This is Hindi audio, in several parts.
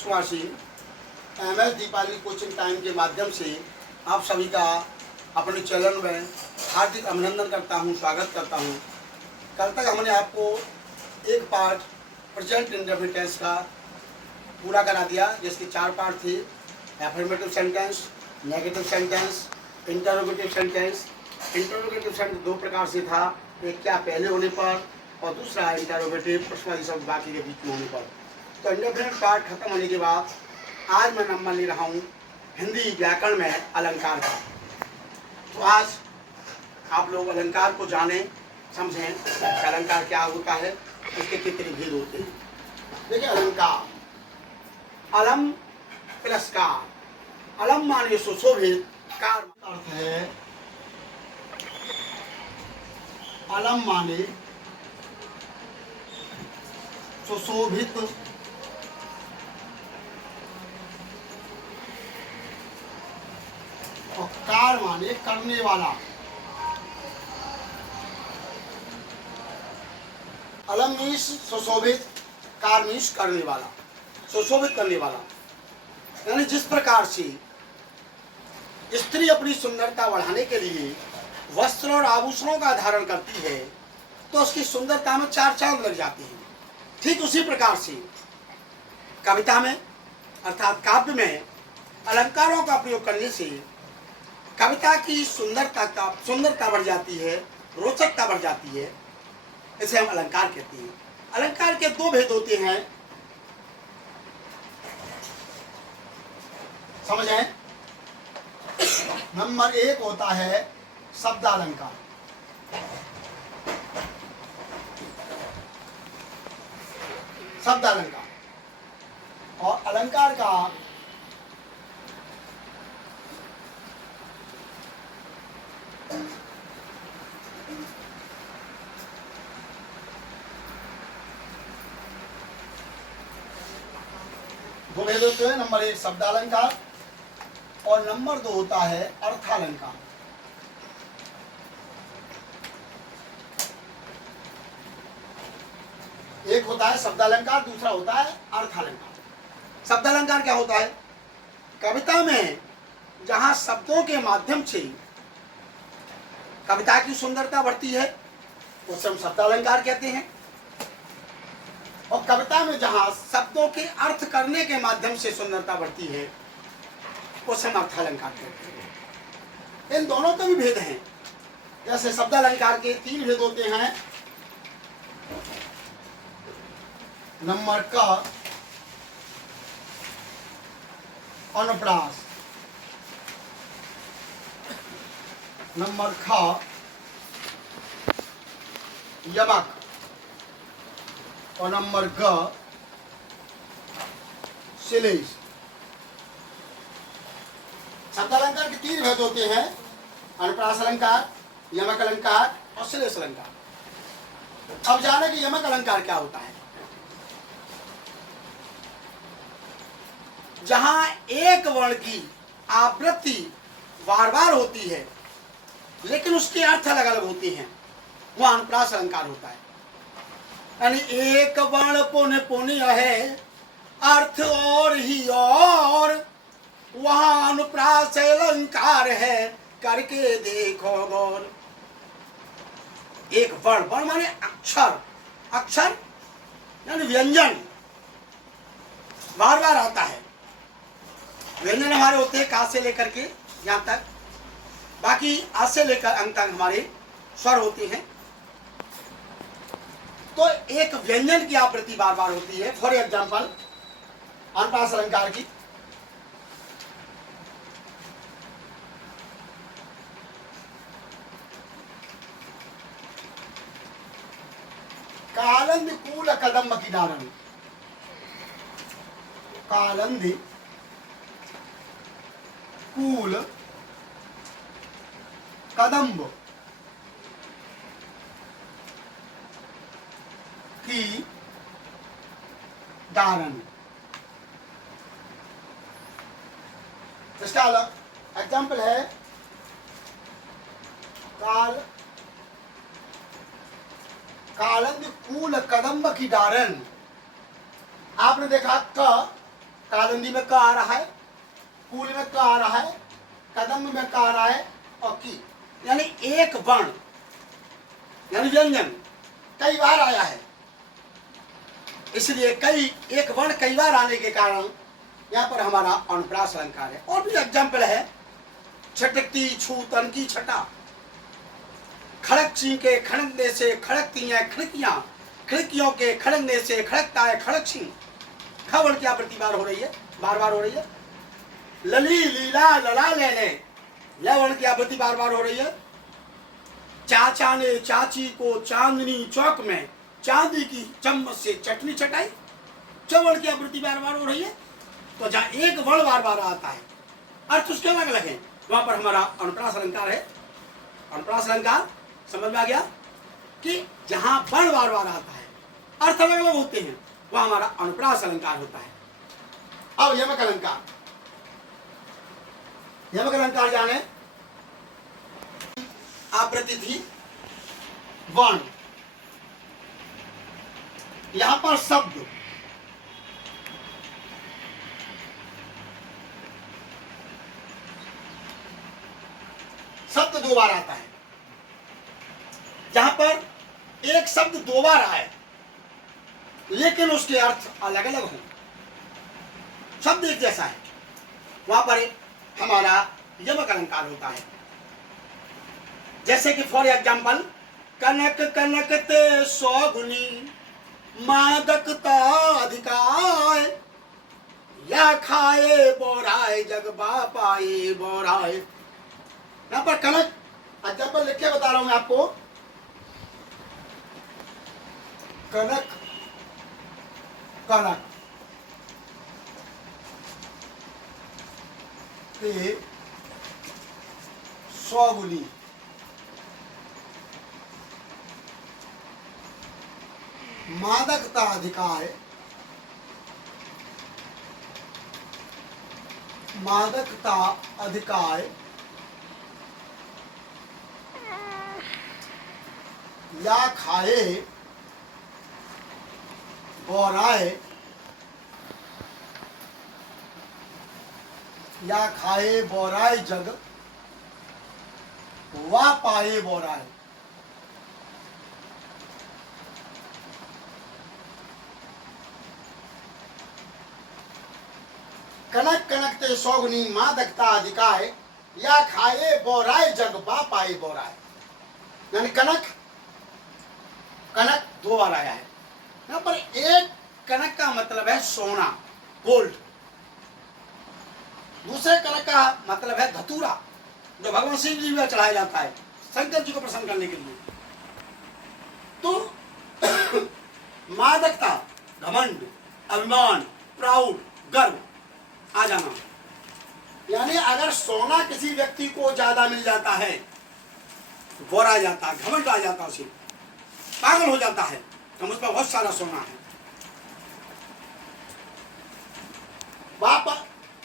Ramesh Kumar Singh MS Deepali coaching time के माध्यम से आप सभी का अपने चैनल में हार्दिक अभिनंदन करता हूं, स्वागत करता हूं। कल तक हमने आपको एक पार्ट प्रेजेंट इंडेफिनिट टेंस का पूरा करा दिया, जिसके 4 पार्ट थे। Affirmative sentence, negative sentence, interrogative sentence. Interrogative sentence 2 प्रकार से था, एक क्या पहले होने पर और दूसरा इंटरोगेटिव प्रश्नवाची शब्द बाकी के बीच में होने पर। तो इंडेफिनिट पार्ट खत्म होने के बाद आज मैं नंबर ले रहा हूँ हिंदी व्याकरण में अलंकार का। तो आज आप लोग अलंकार को जानें, समझें कि अलंकार क्या होता है, इसके कितने भेद होते हैं। देखिए, अलंकार, अलम प्लस कार। अलम माने सुशोभित, कार अर्थ है, अलम माने सुशोभित और कार माने करने वाला। अलम मीन्स सुशोभित, कार मीन्स करने वाला, सुशोभित करने वाला। यानी जिस प्रकार से स्त्री अपनी सुंदरता बढ़ाने के लिए वस्त्र और आभूषणों का धारण करती है तो उसकी सुंदरता में 4 चांद लग जाते हैं, ठीक उसी प्रकार से कविता में अर्थात काव्य में अलंकारों का प्रयोग करने से कविता की सुंदरता बढ़ जाती है, रोचकता बढ़ जाती है। इसे हम अलंकार कहते हैं। अलंकार के 2 भेद होते हैं, समझें। नंबर 1 होता है शब्दालंकार। शब्दालंकार और अलंकार का दो भेद होते हैं। नंबर 1 शब्दालंकार और नंबर 2 होता है अर्थालंकार। एक होता है शब्दालंकार, दूसरा होता है अर्थालंकार। शब्दालंकार क्या होता है? कविता में जहां शब्दों के माध्यम से कविता की सुंदरता बढ़ती है उसे हम शब्दालंकार कहते हैं, और कविता में जहां शब्दों के अर्थ करने के माध्यम से सुंदरता बढ़ती है उसे हम अर्थालंकार कहते हैं। इन दोनों के भी भेद हैं। जैसे शब्दालंकार के 3 भेद होते हैं। नंबर का अनुप्रास, नंबर खा यमक और नंबर ग शिलेश। शब्दालंकार के 3 भेद होते हैं, अनुप्रास अलंकार, यमक अलंकार और शिलेश अलंकार। अब जाने कि यमक अलंकार क्या होता है। जहां एक वर्ण की आवृत्ति बार बार होती है लेकिन उसके अर्थ अलग अलग होते हैं, वह अनुप्रास अलंकार होता है। यानी एक वर्ण पुण्य पुण्य है, अर्थ और ही और, वहां अनुप्रास अलंकार है, करके देखो गौर। एक वर्ण, वर्ण माने अक्षर, अक्षर यानी व्यंजन बार बार आता है। व्यंजन हमारे होते हैं का से लेकर के यहाँ तक, बाकी आ से लेकर अंत तक हमारे स्वर होते हैं। तो एक व्यंजन की आवृत्ति बार बार होती है। फॉर एग्जाम्पल अनुप्रास अलंकार की कालंद कूल कदम्ब किनारन। कालंद कूल कदम्ब की दारन। इसका एग्जाम्पल है कालंद कूल कदम्ब की दारन। आपने देखा क कादंदी में क आ रहा है, कूल में क आ रहा है, कदम में क आ रहा है और की, यानी एक वर्ण यानी व्यंजन कई बार आया है। इसलिए एक वर्ण कई बार आने के कारण यहाँ पर हमारा अनुप्रास अलंकार है। और भी एग्जाम्पल है, छटकती छू तन की छटा, खड़क ची के खड़कने से खड़कती हैं खिड़कियां, खिड़कियों के खड़कने से खड़कता है खड़क सी। ख वर्ण की आवृत्ति बार हो रही है, बार बार हो रही है। लली लीला लला लेने, ल वर्ण की आवृत्ति बार बार हो रही है। चाचा ने चाची को चांदनी चौक में चांदी की चम्मच से चटनी चटाई, च वर्ण की आवृत्ति बार बार हो रही है। तो जहाँ एक वर्ण बार बार आता है, अर्थ उसके अलग अलग है, वहां पर हमारा अनुप्रास अलंकार है। अनुप्रास अलंकार समझ में आ गया कि जहां वर्ण बार बार आता है, अर्थ अलग अलग होते हैं, वह हमारा अनुप्रास अलंकार होता है। अब यमक अलंकार, यमक अलंकार जाने, आप्रतिथि वर्ण, यहां पर शब्द दो बार आता है। जहां पर एक शब्द दो बार आए लेकिन उसके अर्थ अलग अलग हो, शब्द एक जैसा है, वहां पर हमारा यमक अलंकार होता है। जैसे कि फॉर एग्जाम्पल, कनक कनकते सौगुनी मादकता अधिकाय, या खाए बोराए जग बापाए बोराए। यहाँ पर कनक एग्जाम्पल लिख के बता रहा हूं मैं आपको। कनक कनक ते सौगुनी, मादकता अधिकार, मादकता अधिकार, या खाए बोराए, या खाए बोराए जग वा पाए बोराए। कनक कनकते सौगुनी मादकता अधिकाय, या खाए बोराए जग वा पाए बोराए। यानी कनक कनक दो बार आया है। यहाँ पर एक कनक का मतलब है सोना, गोल्ड। दूसरे कनक का मतलब है धतूरा, जो भगवान शिव जी में चढ़ाया जाता है शंकर जी को प्रसन्न करने के लिए। तो मादकता, घमंड, अभिमान, प्राउड, गर्व आ जाना। यानी अगर सोना किसी व्यक्ति को ज्यादा मिल जाता है, बोरा जाता है, घमंड आ जाता है, उसे पागल हो जाता है, तो मुझ पर बहुत सारा सोना है।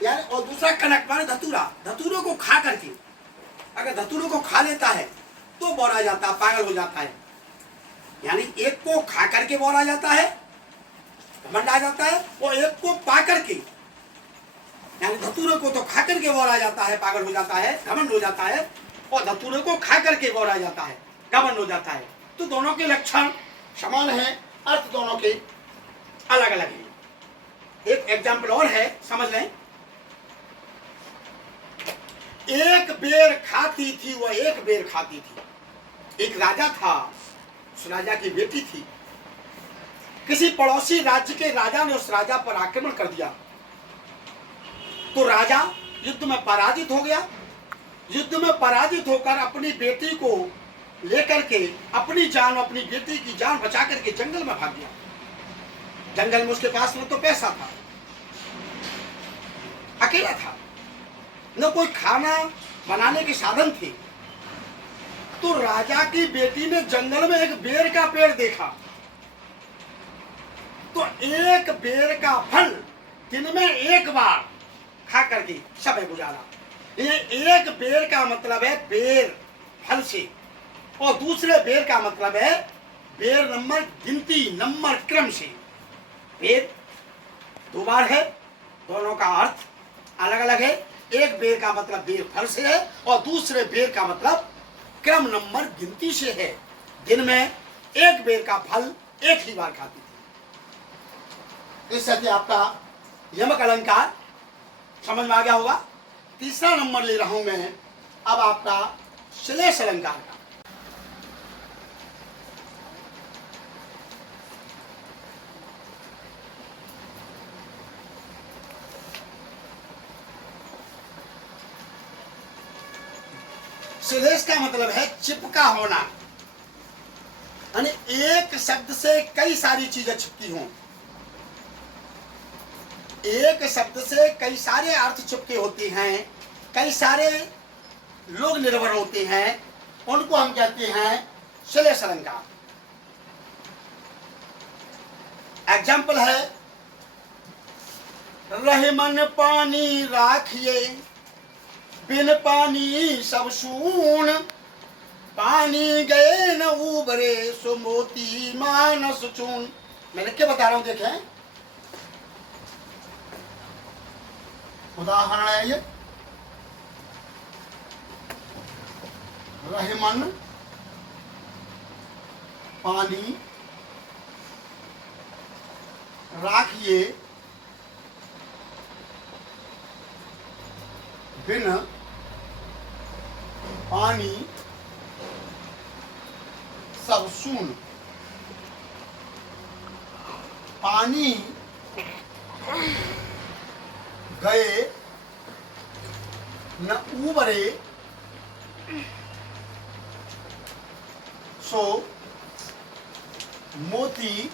यानी और दूसरा कनक माने धतूरा, धतूरों को खा करके, अगर धतूरों को खा लेता है तो बोरा जाता है, पागल हो जाता है। यानी एक को खा करके बोरा जाता है, घमंड आ जाता है, और एक को पा करके, यानी धतूरे को तो खा करके बोरा जाता है, पागल हो जाता है, घमंड हो जाता है, और धतूरे को खा करके बोरा जाता है, घमंड हो जाता है। तो दोनों के लक्षण समान हैं, अर्थ दोनों के अलग अलग हैं। एक एग्जाम्पल और है, समझ लें। एक बेर खाती थी वह एक बेर खाती थी। एक राजा था, उस राजा की बेटी थी। किसी पड़ोसी राज्य के राजा ने उस राजा पर आक्रमण कर दिया, तो राजा युद्ध में पराजित हो गया। युद्ध में पराजित होकर अपनी बेटी को लेकर के, अपनी जान, अपनी बेटी की जान बचा करके जंगल में भाग गया। जंगल में उसके पास में तो पैसा था, अकेला था, न कोई खाना बनाने के साधन थे। तो राजा की बेटी ने जंगल में एक बेर का पेड़ देखा, तो एक बेर का फल दिन में एक बार खा करके समय गुजारा। ये एक बेर का मतलब है बेर फल से, और दूसरे बेर का मतलब है बेर नंबर गिनती, नंबर क्रम से। बेर दो बार है, दोनों का अर्थ अलग अलग है। एक बेर का मतलब बेर फल से है और दूसरे बेर का मतलब क्रम नंबर गिनती से है। दिन में एक बेर का फल एक ही बार खाती थी। इस सत्य आपका यमक अलंकार समझ में आ गया होगा। तीसरा नंबर ले रहा हूं मैं अब आपका श्लेष अलंकार का। श्लेष का मतलब है चिपका होना, यानी एक शब्द से कई सारी चीजें चिपकी हों। एक शब्द से कई सारे अर्थ चिपके होते हैं, कई सारे लोग निर्भर होते हैं, उनको हम कहते हैं श्लेष अलंकार। एग्जाम्पल है, रहे मन पानी राखिए, बिन पानी सब सून, पानी गए न उबरे सो मोती मानस चून। मैं लिख के बता रहा हूं, देखें उदाहरण है ये। रहे मन पानी राखिए, बिन पानी सब सून, पानी गए न उबरे सो मोती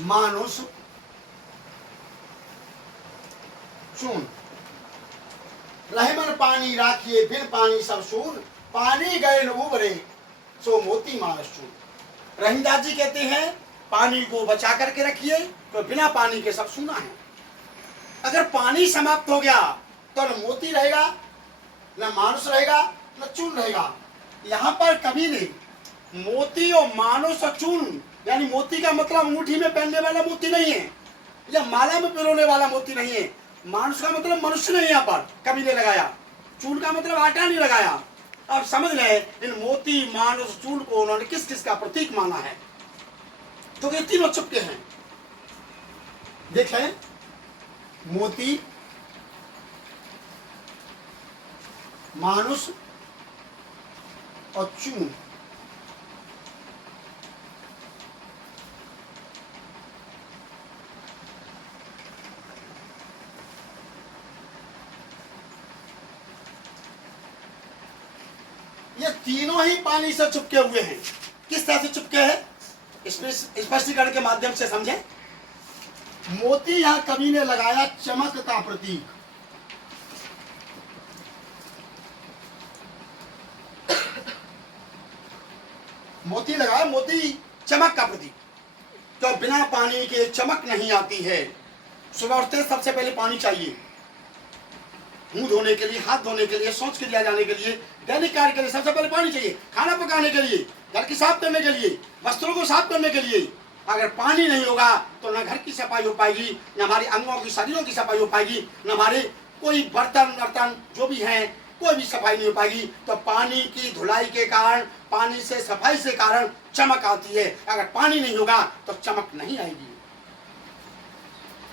मानुष चून। रहमन पानी राखिए, बिन पानी सब सून, पानी गए न उबरे सो मोती मानस चून। रहीमदास जी कहते हैं पानी को बचा करके रखिए, तो बिना पानी के सब सूना है। अगर पानी समाप्त हो गया तो न मोती रहेगा, न मानुष रहेगा, न चून रहेगा। यहाँ पर कभी नहीं मोती और मानुष और चून, यानी मोती का मतलब अंगूठी में पहनने वाला मोती नहीं है, या माला में पिरोने वाला मोती नहीं है। मानुष का मतलब मनुष्य नहीं, यहाँ पर कभी नहीं लगाया। चून का मतलब आटा नहीं लगाया। अब समझ लें इन मोती मानुष चून को उन्होंने किस किस का प्रतीक माना है, तो ये तीनों चुपके हैं। देखें, मोती, मानुष और चून। ये तीनों ही पानी से चिपके हुए हैं। किस तरह से चिपके हैं, स्पष्टीकरण के माध्यम से समझें। मोती यहां कवि ने लगाया चमक का प्रतीक। मोती लगाया, मोती चमक का प्रतीक। तो बिना पानी के चमक नहीं आती है। सुबह उठते सबसे पहले पानी चाहिए, मुंह धोने के लिए, हाथ धोने के लिए, शौच के लिए जाने के लिए, दैनिक कार्य के लिए सबसे पहले पानी चाहिए। खाना पकाने के लिए, घर की साफ करने के लिए, वस्त्रों को साफ करने के लिए। अगर पानी नहीं होगा तो न घर की सफाई हो पाएगी, न हमारे अंगों की, शरीरों की सफाई हो पाएगी, न हमारे कोई बर्तन जो भी हैं कोई भी सफाई नहीं हो पाएगी। तो पानी की धुलाई के कारण, पानी से सफाई से कारण चमक आती है। अगर पानी नहीं होगा तो चमक नहीं आएगी।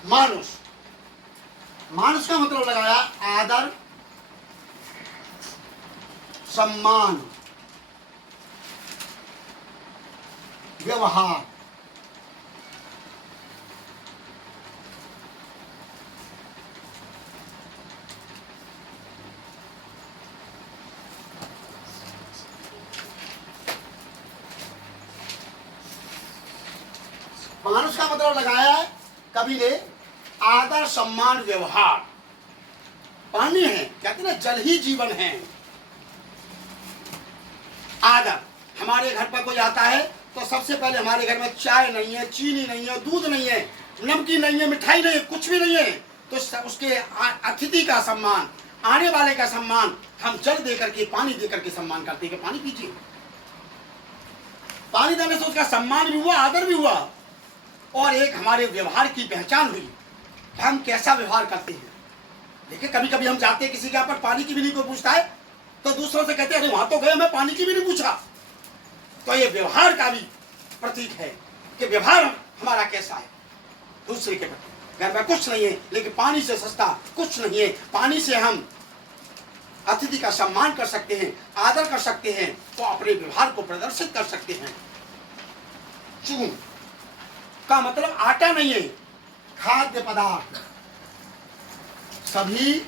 मानुष, मानुष का मतलब लगाया आदर, सम्मान, व्यवहार। मानुष का मतलब लगाया है कवि ने आदर, सम्मान, व्यवहार। पानी है, कहते ना जल ही जीवन है। आदर, हमारे घर पर कोई आता है तो सबसे पहले हमारे घर में चाय नहीं है, चीनी नहीं है, दूध नहीं है, नमकीन नहीं है, मिठाई नहीं है, कुछ भी नहीं है, तो उसके अतिथि का सम्मान, आने वाले का सम्मान हम जल देकर के, पानी देकर के सम्मान करते हैं कि पानी पीजिए। पानी देने से उसका सम्मान भी हुआ, आदर भी हुआ। और एक हमारे व्यवहार की पहचान हुई कि हम कैसा व्यवहार करते हैं। देखिए कभी कभी हम जाते हैं किसी के यहाँ पर, पानी की भी नहीं कोई पूछता है, तो दूसरों से कहते हैं अरे वहां तो गए, मैं पानी की भी नहीं पूछा। तो ये व्यवहार का भी प्रतीक है कि व्यवहार हमारा कैसा है दूसरे के प्रति। घर में कुछ नहीं है लेकिन पानी से सस्ता कुछ नहीं है। पानी से हम अतिथि का सम्मान कर सकते हैं, आदर कर सकते हैं, तो अपने व्यवहार को प्रदर्शित कर सकते हैं। चून का मतलब आटा नहीं है, खाद्य पदार्थ। सभी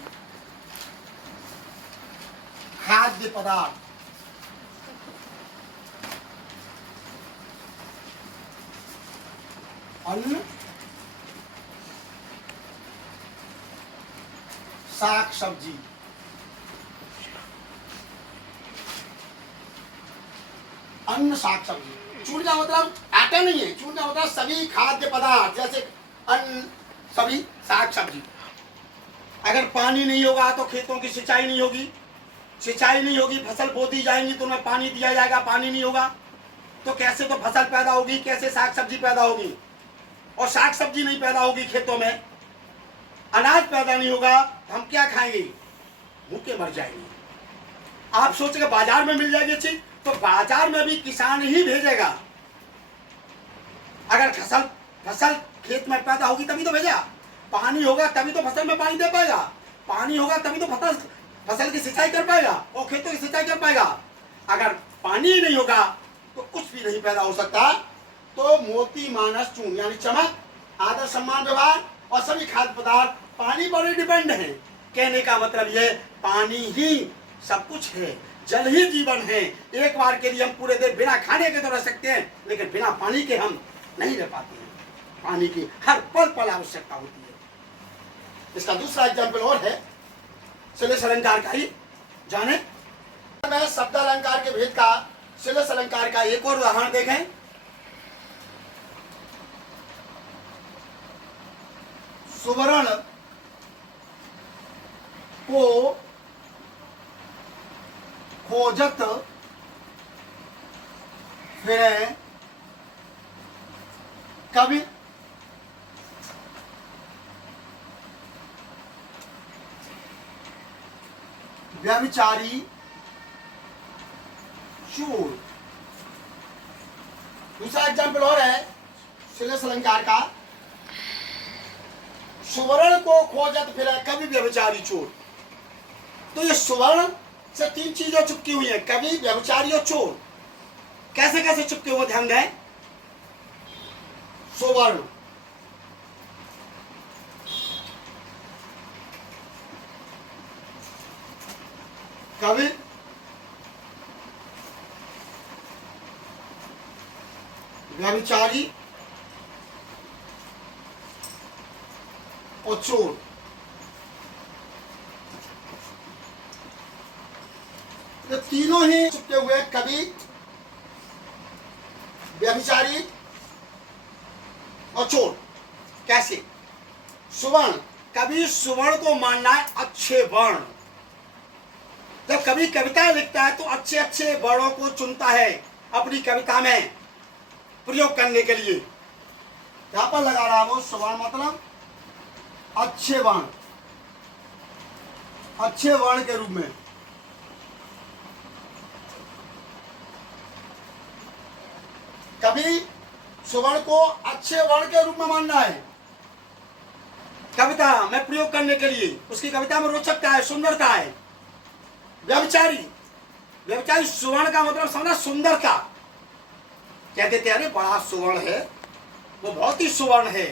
खाद्य पदार्थ अन्न, साग सब्जी, अन्न साग सब्जी। चून का मतलब आटा नहीं है, चून का मतलब सभी खाद्य पदार्थ, जैसे अन्न, सभी साग सब्जी। अगर पानी नहीं होगा तो खेतों की सिंचाई नहीं होगी, सिंचाई नहीं होगी, फसल बो दी जाएंगी तो उन्हें पानी दिया जाएगा, पानी नहीं होगा तो कैसे तो फसल पैदा होगी, कैसे साग सब्जी पैदा होगी। और साग सब्जी नहीं पैदा होगी खेतों में, अनाज पैदा नहीं होगा, तो हम क्या खाएंगे, भूखे मर जाएंगे। आप सोचेंगे बाजार में मिल जाएगी चीज, तो बाजार में भी किसान ही भेजेगा। अगर फसल खेत में पैदा होगी तभी तो भेजा, पानी होगा तभी तो फसल में पानी दे पाएगा, पानी होगा तभी तो फसल की सिंचाई कर पाएगा और खेतों की सिंचाई कर पाएगा। अगर पानी ही नहीं होगा तो कुछ भी नहीं पैदा हो सकता। तो मोती मानस चून यानी चमक, आदर सम्मान व्यवहार और सभी खाद्य पदार्थ पानी पर ही डिपेंड है। कहने का मतलब यह पानी ही सब कुछ है, जल ही जीवन है। एक बार के लिए हम पूरे दिन बिना खाने के तो रह सकते हैं, लेकिन बिना पानी के हम नहीं रह पाते हैं। पानी की हर पल पल आवश्यकता होती है। इसका दूसरा एग्जाम्पल और है शिलेष अलंकार का ही, जाने मैं शब्द अलंकार के भेद का शिलेष अलंकार का एक और उदाहरण देखें। सुवर्ण को खोजत फिरे कवि, व्यभिचारी चोर। दूसरा एग्जाम्पल और है शिलेष अलंकार का, सुवर्ण को खोजत फिरे कवि, व्यभिचारी चोर। तो ये सुवर्ण से तीन चीजें चिपकी हुई है, कवि, व्यभिचारी और चोर। कैसे कैसे चिपके हुए ध्यान दें। सुवर्ण, कवि, व्यभिचारी और चोर। ये तीनों ही चिपके हुए, कवि, व्यभिचारी और चोर। कैसे? सुवर्ण, कवि सुवर्ण को मानना है अच्छे वर्ण। जब कवि कविता लिखता है तो अच्छे अच्छे वर्णों को चुनता है अपनी कविता में प्रयोग करने के लिए। यहां पर लगा रहा वो सुवर्ण मतलब अच्छे वर्ण, अच्छे वर्ण के रूप में। कभी सुवर्ण को अच्छे वर्ण के रूप में मानना है कविता में प्रयोग करने के लिए, उसकी कविता में रोचकता है, सुंदरता है। व्यभिचारी, व्यभिचारी सुवर्ण का मतलब समझना सुंदरता। कहते थे अरे बड़ा सुवर्ण है, वो बहुत ही सुवर्ण है,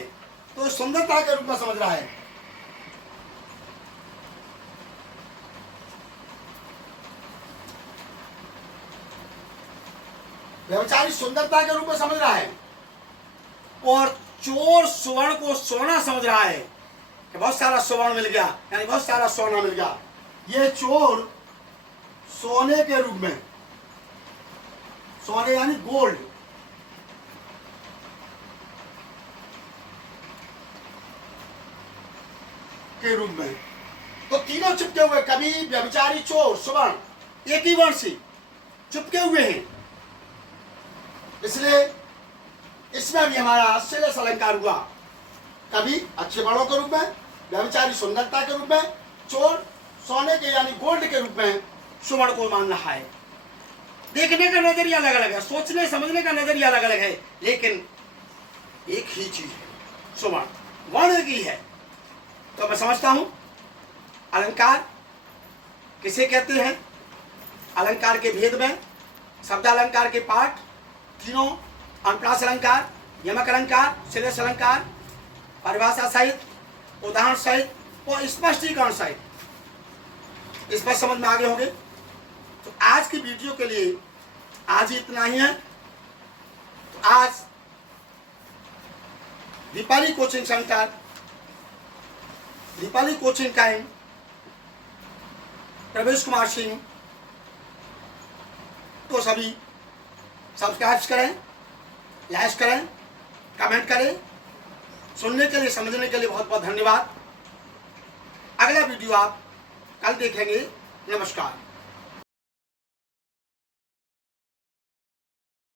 तो सुंदरता के रूप में समझ रहा है। व्यभिचारी सुंदरता के रूप में समझ रहा है, और चोर सुवर्ण को सोना समझ रहा है कि बहुत सारा सुवर्ण मिल गया, यानी बहुत सारा सोना मिल गया। ये चोर सोने के रूप में, सोने यानी गोल्ड, के रूप में। तो तीनों चिपके हुए, कवि, व्यभिचारी, चोर, सुवर्ण एक ही वर्ण से चिपके हुए हैं। इसलिए इसमें भी हमारा श्रेयस अलंकार हुआ। कभी अच्छे बड़ों के रूप में, व्यभिचारी सुंदरता के रूप में, चोर सोने के यानी गोल्ड के रूप में सुवर्ण को मान रहा है। देखने का नजरिया अलग अलग है, सोचने समझने का नजरिया अलग अलग है, लेकिन एक ही चीज है, सुवर्ण वर्ण की है। तो मैं समझता हूं अलंकार किसे कहते हैं, अलंकार के भेद में शब्द अलंकार के पाठ तीनों, अनुप्रास अलंकार, यमक अलंकार, श्रेयस अलंकार, परिभाषा सहित, उदाहरण सहित और स्पष्टीकरण सहित इस पर समझ में आगे होंगे। तो आज की वीडियो के लिए आज ही इतना ही है। तो आज Deepali coaching centre, Deepali coaching time, प्रवेश कुमार सिंह तो सभी सब्सक्राइब करें, लाइक करें, कमेंट करें। सुनने के लिए, समझने के लिए बहुत बहुत धन्यवाद। अगला वीडियो आप कल देखेंगे। नमस्कार।